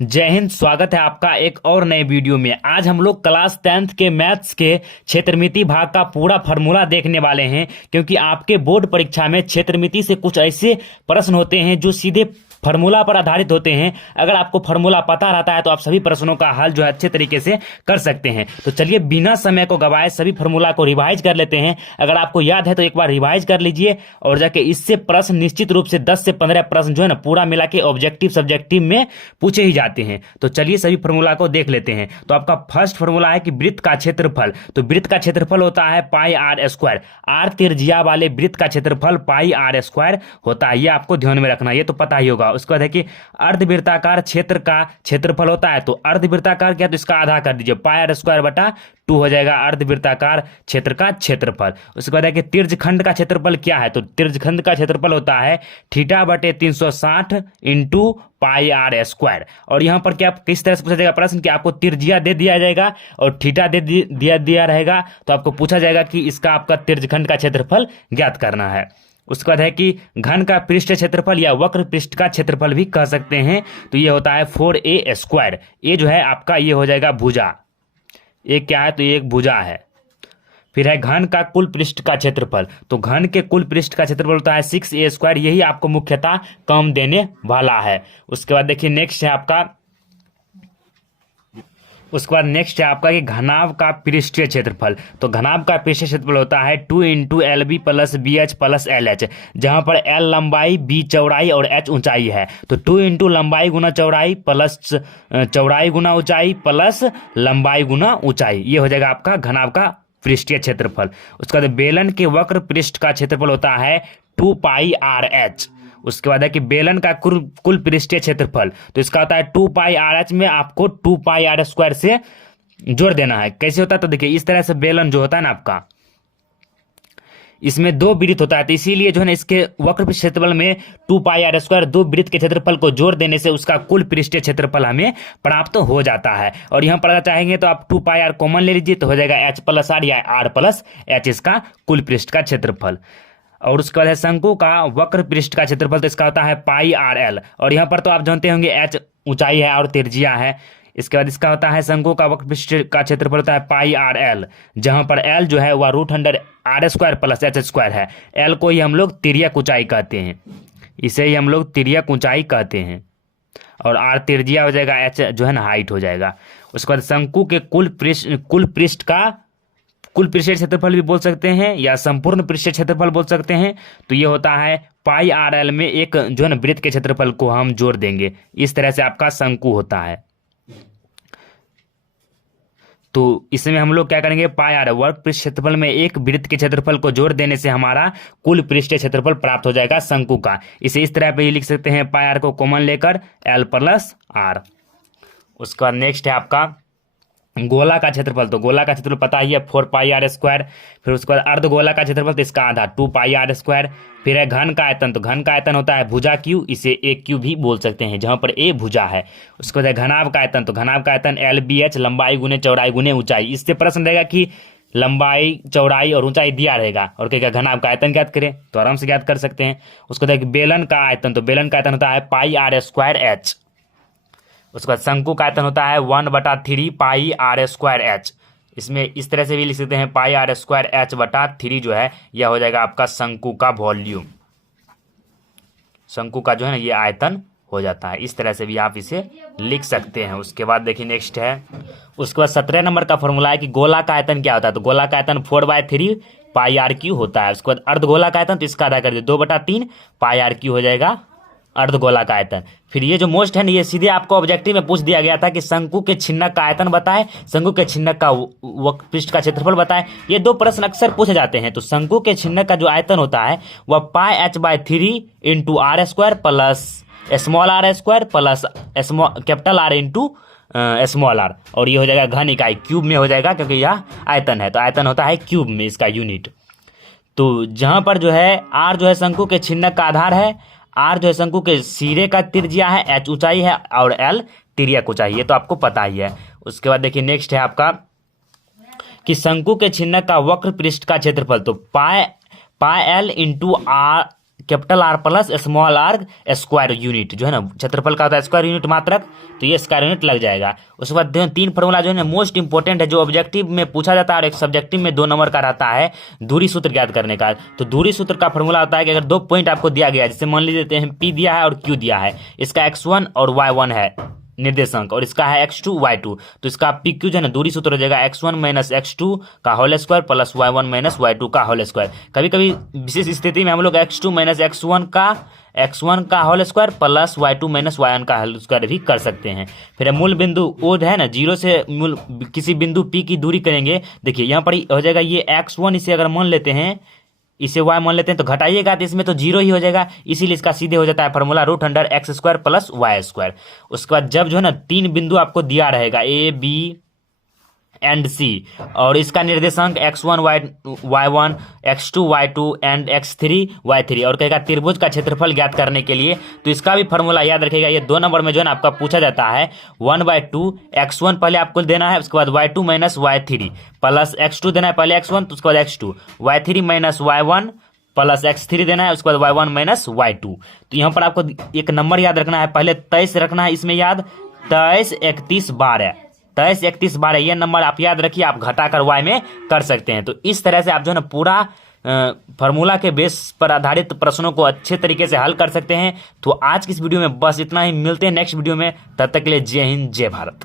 जय हिंद। स्वागत है आपका एक और नए वीडियो में। आज हम लोग क्लास 10th के मैथ्स के क्षेत्रमिति भाग का पूरा फार्मूला देखने वाले हैं, क्योंकि आपके बोर्ड परीक्षा में क्षेत्रमिति से कुछ ऐसे प्रश्न होते हैं जो सीधे फार्मूला पर आधारित होते हैं। अगर आपको फार्मूला पता रहता है तो आप सभी प्रश्नों का हल जो है अच्छे तरीके से कर सकते हैं। तो चलिए बिना समय को गवाए सभी फार्मूला को रिवाइज कर लेते हैं। अगर आपको याद है तो एक बार रिवाइज कर लीजिए और जाके इससे प्रश्न निश्चित रूप से 10 से 15 प्रश्न जो है ना पूरा मिला के ऑब्जेक्टिव सब्जेक्टिव में पूछे ही जाते हैं। तो चलिए सभी फार्मूला को देख लेते हैं। तो आपका फर्स्ट फार्मूला है कि वृत्त का क्षेत्रफल। तो वृत्त का क्षेत्रफल होता है पाई आर स्क्वायर। आर त्रिज्या वाले वृत्त का क्षेत्रफल पाई आर स्क्वायर होता है। ये आपको ध्यान में रखना, ये तो पता ही होगा। उसके बाद है कि अर्धवृत्ताकार क्षेत्र का क्षेत्रफल होता है। तो अर्धवृत्ताकार क्या, तो इसका आधा कर दीजिए, पाई आर स्क्वायर बटा 2 हो जाएगा अर्धवृत्ताकार क्षेत्र का क्षेत्रफल। उसके बाद है कि तिर्यखंड का क्षेत्रफल क्या है। तो तिर्यखंड का क्षेत्रफल होता है थीटा बटे 360 इंटू पाई आर स्क्वायर। और यहाँ पर क्या किस तरह से पूछा जाएगा प्रश्न कि आपको त्रिज्या दे दिया जाएगा और थीटा दे दिया रहेगा। तो आपको पूछा जाएगा कि इसका आपका तिर्यखंड का क्षेत्रफल ज्ञात करना है। उसके बाद है कि घन का पृष्ठ क्षेत्रफल या वक्र पृष्ठ का क्षेत्रफल भी कह सकते हैं। तो ये होता है 4a स्क्वायर। ये जो है आपका ये हो जाएगा भुजा। ये क्या है, तो ये एक भुजा है। फिर है घन का कुल पृष्ठ का क्षेत्रफल। तो घन के कुल पृष्ठ का क्षेत्रफल होता है 6a स्क्वायर। यही आपको मुख्यतः कम देने वाला है। उसके बाद देखिए नेक्स्ट है आपका कि घनाभ का पृष्ठीय क्षेत्रफल। तो घनाभ का पृष्ठीय क्षेत्रफल होता है 2 into LB plus BH plus LH, जहां पर L लंबाई, B चौड़ाई और H ऊंचाई है। तो 2 इंटू लंबाई गुना चौड़ाई प्लस चौड़ाई गुना ऊंचाई प्लस लंबाई गुना ऊंचाई, ये हो जाएगा आपका घनाभ का पृष्ठीय क्षेत्रफल। उसके बाद बेलन के वक्र पृष्ठ का क्षेत्रफल होता है 2 पाई RH। उसके बाद है कि बेलन का कुल पृष्ठीय क्षेत्रफल। तो इसका होता है 2 पाई RH में आपको 2 पाई R स्क्वायर से जोड़ देना है। कैसे होता है, तो देखिए इस तरह से बेलन जो होता है ना आपका, इसमें 2 वृत्त होता है। तो इसीलिए जो है ना इसके वक्र पृष्ठ क्षेत्रफल में 2 पाई R स्क्वायर 2 वृत्त के क्षेत्रफल को जोड़ देने से उसका कुल पृष्ठीय क्षेत्रफल हमें प्राप्त हो जाता है। और यहाँ पर चाहेंगे तो आप 2 पाई R कॉमन ले लीजिए, तो हो जाएगा H प्लस R या R प्लस H इसका कुल पृष्ठ का क्षेत्रफल। और उसके बाद है शंकु का वक्र पृष्ठ का क्षेत्रफल। तो इसका होता है पाई RL। और यहाँ पर तो आप जानते होंगे H ऊंचाई है और त्रिज्या है। इसके बाद इसका होता है शंकु का वक्र पृष्ठ का क्षेत्रफल होता है पाई RL, जहां पर L जो है वह √R square plus H square है। L को ही हम लोग तिर्यक ऊंचाई कहते हैं, इसे ही हम लोग तिर्यक ऊंचाई कहते हैं। और R त्रिज्या हो जाएगा, H जो है ना हाइट हो जाएगा। उसके बाद शंकु के कुल पृष्ठीय क्षेत्रफल भी बोल सकते हैं या संपूर्ण पृष्ठीय क्षेत्रफल बोल सकते हैं। तो ये होता है पाई RL में एक जो है ना वृत्त के क्षेत्रफल को हम जोड़ देंगे। इस तरह से आपका शंकु होता है। तो इसमें हम लोग क्या करेंगे, पाई R वर्ग पृष्ठ क्षेत्रफल में एक वृत्त के क्षेत्रफल को जोड़ देने से हमारा कुल पृष्ठीय क्षेत्रफल प्राप्त हो जाएगा शंकु का। इसे इस तरह पे ही लिख सकते हैं, पाई R को कॉमन लेकर L प्लस R। उसके बाद नेक्स्ट है आपका गोला का क्षेत्रफल। तो गोला का क्षेत्रफल पता ही है 4 पाई R स्क्वायर। फिर उसके बाद अर्धगोला का क्षेत्रफल, तो इसका आधा 2 पाई R स्क्वायर। फिर है घन का आयतन। तो घन का आयतन होता है भुजा क्यू, इसे एक क्यू भी बोल सकते हैं, जहां पर A भुजा है। उसके बाद है घनाभ का आयतन। तो घनाभ का आयतन LBH लंबाई गुने चौड़ाई गुने ऊंचाई। इससे प्रश्न रहेगा कि लंबाई चौड़ाई और ऊंचाई दिया रहेगा और क्या घनाभ का आयतन ज्ञात करें, तो आराम से ज्ञात कर सकते हैं। उसको देखिए बेलन का आयतन। तो बेलन का आयतन होता है पाई R स्क्वायर H। उसके बाद शंकु का आयतन होता है 1/3 पाई R स्क्वायर H। इसमें इस तरह से भी लिख सकते हैं, पाई R स्क्वायर H/3 जो है यह हो जाएगा आपका शंकु का वॉल्यूम। शंकु का जो है ना ये आयतन हो जाता है। इस तरह से भी आप इसे लिख सकते हैं। उसके बाद देखिए नेक्स्ट है, उसके बाद 17 नंबर का फॉर्मूला है कि गोला का आयतन क्या होता है। तो गोला का आयतन 4/3 पाई RQ होता है। उसके बाद अर्धगोला का आयतन, तो इसका आधा कर दिए 2/3 पाई RQ हो जाएगा अर्धगोला का आयतन। फिर ये जो मोस्ट है ना, ये सीधे आपको ऑब्जेक्टिव में पूछ दिया गया था कि शंकु के छिन्नक का आयतन बताएं, शंकु के छिन्नक का वक्र पृष्ठ का क्षेत्रफल बताएं। ये 2 प्रश्न अक्सर पूछे जाते हैं। तो शंकु के छिन्नक का जो आयतन होता है वह पाई H/3 into R square plus small R square plus capital R into small R। और ये हो जाएगा घन इकाई, क्यूब में हो जाएगा, क्योंकि यह आयतन है। तो आयतन होता है क्यूब में इसका यूनिट। तो जहां पर जो है R जो है शंकु के छिन्नक का आधार है, R जो है शंकु के सिरे का त्रिज्या है, H ऊंचाई है और L तिर्यक ऊंचाई, ये तो आपको पता ही है। उसके बाद देखिए नेक्स्ट है आपका कि शंकु के छिन्नक का वक्र पृष्ठ का क्षेत्रफल। तो pi L into R capital R plus small R square unit, जो है ना क्षेत्रफल का होता है स्क्वायर यूनिट मात्रक, तो ये स्क्वायर यूनिट लग जाएगा। उसके बाद 3 फॉर्मूला जो है ना मोस्ट इंपॉर्टेंट है, जो ऑब्जेक्टिव में पूछा जाता है और एक सब्जेक्टिव में 2 नंबर का रहता है, दूरी सूत्र ज्ञात करने का। तो दूरी सूत्र का फॉर्मूला होता है कि अगर 2 पॉइंट आपको दिया गया है, जैसे मान लीजिए P दिया है और Q दिया है, इसका x1 और y1 है निर्देशांक और इसका है x2 y2, तो इसका PQ जो है ना दूरी सूत्र हो जाएगा x1 माइनस x2 का whole square plus y1 minus y2 का होल स्क्वायर। कभी कभी विशेष स्थिति में हम लोग x2 माइनस x1 का whole square plus y2 minus y1 का होल स्क्वायर भी कर सकते हैं। फिर मूल बिंदु O है ना, जीरो से मूल किसी बिंदु P की दूरी करेंगे। देखिए यहाँ पर हो जाएगा ये x1, इसे अगर मान लेते हैं, इसे y मान लेते हैं, तो घटाइएगा तो इसमें तो 0 ही हो जाएगा, इसीलिए इसका सीधे हो जाता है फॉर्मूला √x² प्लस y²। उसके बाद जब जो है ना 3 बिंदु आपको दिया रहेगा A B एंड C और इसका निर्देशांक x1 y1 x2 y2 and x3 y3 और कहेगा त्रिभुज का क्षेत्रफल ज्ञात करने के लिए, तो इसका भी फॉर्मूला याद रखिएगा। ये 2 नंबर में जो है ना आपका पूछा जाता है 1/2 x1 पहले आपको देना है, उसके बाद y2 minus y3 plus x2 देना है, पहले x1 तो उसके बाद x2, y3 minus y1 plus x3 देना है, उसके बाद y1 माइनस y2। तो यहाँ पर आपको एक नंबर याद रखना है, पहले 23 रखना है इसमें याद, 23 31 12 23 31 12 ये नंबर आप याद रखिए, आप घटाकर y में कर सकते हैं। तो इस तरह से आप जो है ना पूरा फार्मूला के बेस पर आधारित प्रश्नों को अच्छे तरीके से हल कर सकते हैं। तो आज की इस वीडियो में बस इतना ही, मिलते हैं नेक्स्ट वीडियो में, तब तक के लिए जय हिंद जय भारत।